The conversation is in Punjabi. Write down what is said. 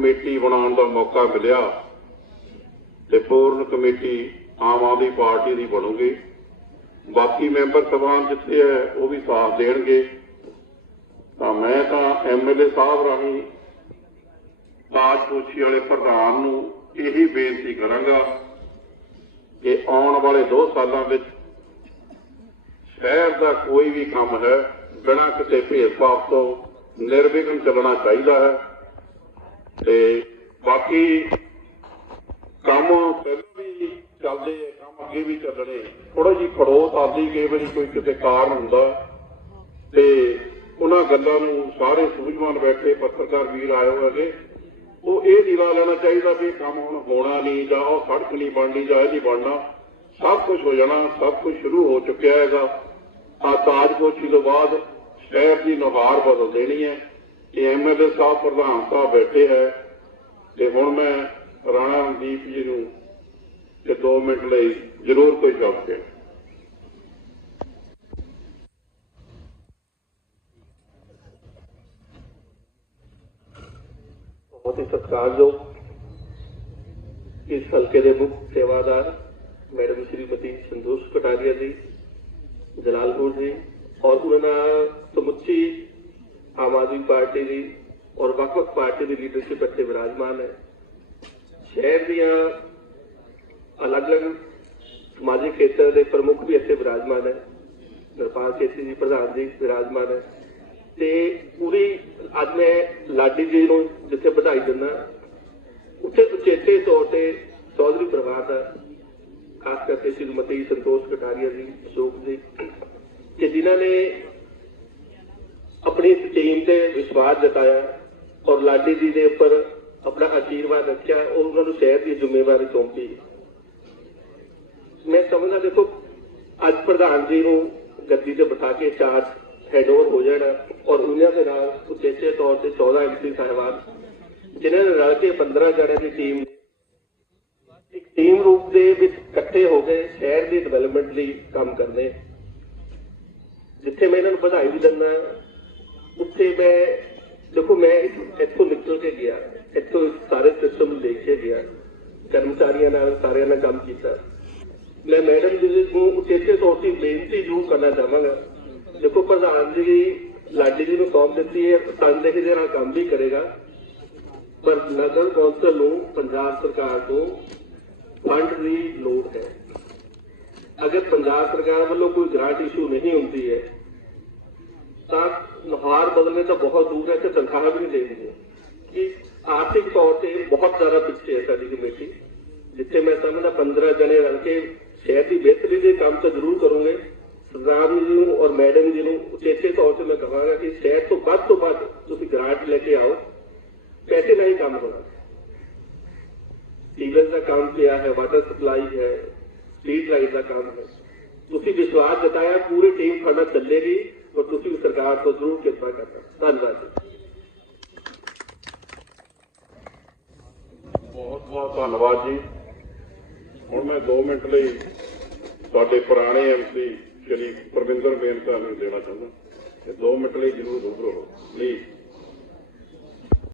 ਕਮੇਟੀ ਬਣਾਉਣ ਦਾ ਮੌਕਾ ਮਿਲਿਆ ਤੇ ਪੂਰਨ ਕਮੇਟੀ ਆਮ ਆਦਮੀ ਪਾਰਟੀ ਦੀ ਬਣੂਗੀ। ਬਾਕੀ ਮੈਂਬਰ ਸਭਾ ਜਿੱਥੇ ਹੈ, ਉਹ ਵੀ ਸਾਥ ਦੇਣਗੇ। ਤਾਂ ਮੈਂ ਤਾਂ ਐਮਐਲਏ ਸਾਹਿਬ ਰਾਹੀਂ ਤਾਜਪੋਸ਼ੀ ਵਾਲੇ ਪ੍ਰਧਾਨ ਨੂੰ ਇਹੀ ਬੇਨਤੀ ਕਰਾਂਗਾ ਕਿ ਆਉਣ ਵਾਲੇ 2 ਸਾਲਾਂ ਵਿੱਚ ਸ਼ਹਿਰ ਦਾ ਕੋਈ ਵੀ ਕੰਮ ਹੈ, ਬਿਨਾਂ ਕਿਸੇ ਭੇਦਭਾਵ ਤੋਂ ਨਿਰਵਿਘਨ ਚੱਲਣਾ ਚਾਹੀਦਾ ਹੈ। ਤੇ ਬਾਕੀ ਕੰਮ ਪਹਿਲਾਂ ਵੀ ਚੱਲਦੇ ਆ, ਕੰਮ ਅੱਗੇ ਵੀ ਚੱਲਣੇ। ਥੋੜਾ ਜੀ ਖੜੋਤ ਆਦੀ ਕਈ ਵਾਰੀ ਕੋਈ ਕਿਤੇ ਕਾਰਨ ਹੁੰਦਾ। ਤੇ ਉਹਨਾਂ ਗੱਲਾਂ ਨੂੰ ਸਾਰੇ ਸੂਝਵਾਨ ਬੈਠੇ ਪੱਤਰਕਾਰ ਵੀਰ ਆਏ ਹੋਏ ਹੈਗੇ ਉਹ ਇਹ ਨਹੀਂ ਲੈਣਾ ਚਾਹੀਦਾ ਵੀ ਇਹ ਕੰਮ ਹੁਣ ਹੋਣਾ ਨਹੀਂ ਜਾਂ ਉਹ ਸੜਕ ਨਹੀਂ ਬਣਨੀ ਜਾਂ ਇਹ ਨਹੀਂ ਬਣਨਾ। ਸਭ ਕੁਝ ਹੋ ਜਾਣਾ, ਸਭ ਕੁਝ ਸ਼ੁਰੂ ਹੋ ਚੁੱਕਿਆ ਹੈਗਾ। ਆ ਤਾਜਪੋਸ਼ੀ ਤੋਂ ਬਾਅਦ ਸ਼ਹਿਰ ਦੀ ਨੁਹਾਰ ਬਦਲ ਦੇਣੀ ਹੈ। ਇਹ ਐਮਐਲਏ ਸਾਹਿਬ ਪ੍ਰਧਾਨ ਸਾਹਿਬ ਬੈਠੇ ਹੈ ਤੇ ਹੁਣ ਮੈਂ ਰਾਣਾ ਰਣਦੀਪ ਜੀ ਨੂੰ ਤੇ 2 ਮਿੰਟ ਲਈ ਜ਼ਰੂਰ ਕੋਈ ਸ਼ਬਦ ਕਹੇ ਬਹੁਤ ਹੀ ਸਤਿਕਾਰਯੋਗ ਇਸ ਹਲਕੇ ਦੇ ਮੁੱਖ ਸੇਵਾਦਾਰ, ਮੈਡਮ ਸ਼੍ਰੀਮਤੀ ਸੰਤੋਸ਼ ਕਟਾਰੀਆ ਜੀ, ਜਲਾਲਪੁਰ ਜੀ, ਔਰ ਉਹਨਾਂ ਨਾਲ ਸਮੁੱਚੀ ਆਮ ਆਦਮੀ ਪਾਰਟੀ ਦੀ ਔਰ ਵੱਖ-ਵੱਖ ਪਾਰਟੀ ਦੀ ਲੀਡਰਸ਼ਿਪ ਇੱਥੇ ਵਿਰਾਜਮਾਨ ਹੈ। ਸ਼ਹਿਰ ਦੀਆਂ ਅਲੱਗ-ਅਲੱਗ ਸਮਾਜਿਕ ਖੇਤਰ ਦੇ ਪ੍ਰਮੁੱਖ ਵੀ ਇੱਥੇ ਵਿਰਾਜਮਾਨ ਹੈ। ਨਿਰਪਾਲ ਖੇਤੀ ਜੀ, ਪ੍ਰਧਾਨ ਜੀ ਵਿਰਾਜਮਾਨ ਹੈ। ਤੇ ਪੂਰੀ ਅੱਜ ਮੈਂ ਲਾਡੀ ਜੀ ਨੂੰ ਜਿੱਥੇ ਵਧਾਈ ਦਿੰਦਾ, ਉੱਥੇ ਉਚੇਚੇ ਤੌਰ ਤੇ ਚੌਧਰੀ ਪਰਿਵਾਰ ਦਾ, ਖਾਸ ਕਰਕੇ ਸ਼੍ਰੀਮਤੀ ਸੰਤੋਸ਼ ਕਟਾਰੀਆ ਜੀ, ਅਸ਼ੋਕ ਜੀ ਕਿ ਜਿਨ੍ਹਾਂ ਨੇ ਆਪਣੀ ਇਸ ਟੀਮ ਤੇ ਵਿਸ਼ਵਾਸ ਜਤਾਇਆ ਔਰ ਲਾਡੀ ਜੀ ਦੇ ਉੱਪਰ ਆਪਣਾ ਅਸ਼ੀਰਵਾਦ ਰੱਖਿਆ ਔਰ ਉਹਨਾਂ ਨੂੰ ਸ਼ਹਿਰ ਦੀ ਜ਼ਿੰਮੇਵਾਰੀ ਸੌਂਪੀ। ਮੈਂ ਸਮਝਦਾ ਦੇਖੋ, ਅੱਜ ਪ੍ਰਧਾਨ ਜੀ ਨੂੰ ਗੱਦੀ ਤੇ ਬਿਠਾ ਕੇ ਚਾਰ ਹੈਂਡਓਵਰ ਹੋ ਜਾਣਾ ਔਰ ਉਹਨਾਂ ਦੇ ਨਾਲ ਉਚੇਚੇ ਤੌਰ ਤੇ 14 ਐਮਪੀ ਸਾਹਿਬਾਨ, ਜਿਨ੍ਹਾਂ ਨੇ ਰਲ ਕੇ 15 ਜਣਿਆਂ ਦੀ ਟੀਮ ਇੱਕ ਟੀਮ ਰੂਪ ਦੇ ਵਿੱਚ ਇਕੱਠੇ ਹੋ ਕੇ ਸ਼ਹਿਰ ਦੀ ਡਿਵੈਲਪਮੈਂਟ ਲਈ ਕੰਮ ਕਰਦੇ ਜਿੱਥੇ ਮੈਂ ਇਹਨਾਂ ਨੂੰ ਵਧਾਈ ਵੀ ਦਿੰਦਾ ਉੱਥੇ ਮੈਂ, ਦੇਖੋ ਮੈਂ ਇੱਥੋਂ ਨਿਕਲ ਕੇ ਗਿਆ, ਇੱਥੋਂ ਸਾਰੇ ਸਿਸਟਮ ਦੇਖ ਕੇ ਗਿਆ, ਕਰਮਚਾਰੀਆਂ ਨਾਲ ਸਾਰਿਆਂ ਨਾਲ ਕੰਮ ਕੀਤਾ। ਮੈਂ ਮੈਡਮ ਜੀ ਨੂੰ ਉਚੇਚੇ ਤੌਰ ਤੇ ਬੇਨਤੀ ਜ਼ਰੂਰ ਕਰਨਾ ਚਾਹਾਂਗਾ। ਦੇਖੋ ਪ੍ਰਧਾਨ ਜੀ ਲਾਡੀ ਜੀ ਨੂੰ ਕੌਮ ਦਿੱਤੀ ਹੈ ਤਨਦੇਹੀ ਦੇ ਨਾਲ ਕੰਮ ਵੀ ਕਰੇਗਾ। ਪਰ ਨਗਰ ਕੌਂਸਲ ਨੂੰ, ਪੰਜਾਬ ਸਰਕਾਰ ਤੋਂ ਫੰਡ ਦੀ ਲੋੜ ਹੈ। ਅਗਰ ਪੰਜਾਬ ਸਰਕਾਰ ਵੱਲੋਂ ਕੋਈ ਗ੍ਰਾਂਟ ਇਸ਼ੂ ਨਹੀਂ ਹੁੰਦੀ ਹੈ ਤਾਂ ਨੁਹਾਰ ਬਦਲਣੇ ਤਾਂ ਬਹੁਤ ਦੂਰ ਹੈ ਤੇ ਤਨਖਾਹ ਵੀ ਨਹੀਂ ਦੇਣੀ ਹੈ ਕਿ ਆਰਥਿਕ ਤੌਰ ਤੇ ਬਹੁਤ ਜ਼ਿਆਦਾ ਪਿੱਛੇ ਹੈ ਸਾਡੀ ਕਮੇਟੀ ਜਿੱਥੇ ਮੈਂ ਸਮਝਦਾ 15 ਜਣੇ ਰਲ ਕੇ ਸ਼ਹਿਰ ਦੀ ਬਿਹਤਰੀ ਦੇ ਕੰਮ ਤਾਂ ਜ਼ਰੂਰ ਕਰੋਗੇ ਸਰਦਾਰ ਜੀ ਨੂੰ ਔਰ ਮੈਡਮ ਜੀ ਨੂੰ ਉਚੇਚੇ ਤੌਰ ਤੇ ਮੈਂ ਕਹਾਂਗਾ ਕਿ ਸ਼ਹਿਰ ਤੋਂ ਵੱਧ ਤੋਂ ਵੱਧ ਤੁਸੀਂ ਗ੍ਰਾਂਟ ਲੈ ਕੇ ਆਓ ਪੈਸੇ ਨਹੀਂ ਕੰਮ ਹੋਣਾ ਸੀਵਰੇਜ ਦਾ ਕੰਮ ਪਿਆ ਹੈ ਵਾਟਰ ਸਪਲਾਈ ਹੈ ਸਟਰੀਟ ਲਾਈਟ ਦਾ ਕੰਮ ਹੈ ਤੁਸੀਂ ਵਿਸ਼ਵਾਸ ਜਤਾਇਆ ਪੂਰੀ ਟੀਮ ਸਾਡਾ ਚੱਲੇਗੀ ਔਰ ਤੁਸੀਂ ਸਰਕਾਰ ਤੋਂ ਜ਼ਰੂਰ ਕਿਰਪਾ ਕਰਨਾ ਧੰਨਵਾਦ ਜੀ ਬਹੁਤ ਬਹੁਤ ਧੰਨਵਾਦ ਜੀ ਹੁਣ ਮੈਂ 2 ਮਿੰਟ ਲਈ ਤੁਹਾਡੇ ਪੁਰਾਣੇ ਐਮਸੀ ਸ਼੍ਰੀ ਪ੍ਰਵਿੰਦਰ ਮੇਨਕਾ ਨੂੰ ਦੇਣਾ ਚਾਹੁੰਦਾ ਤੇ 2 ਮਿੰਟ ਲਈ ਜ਼ਰੂਰ ਰੁਕੋ ਪਲੀਜ਼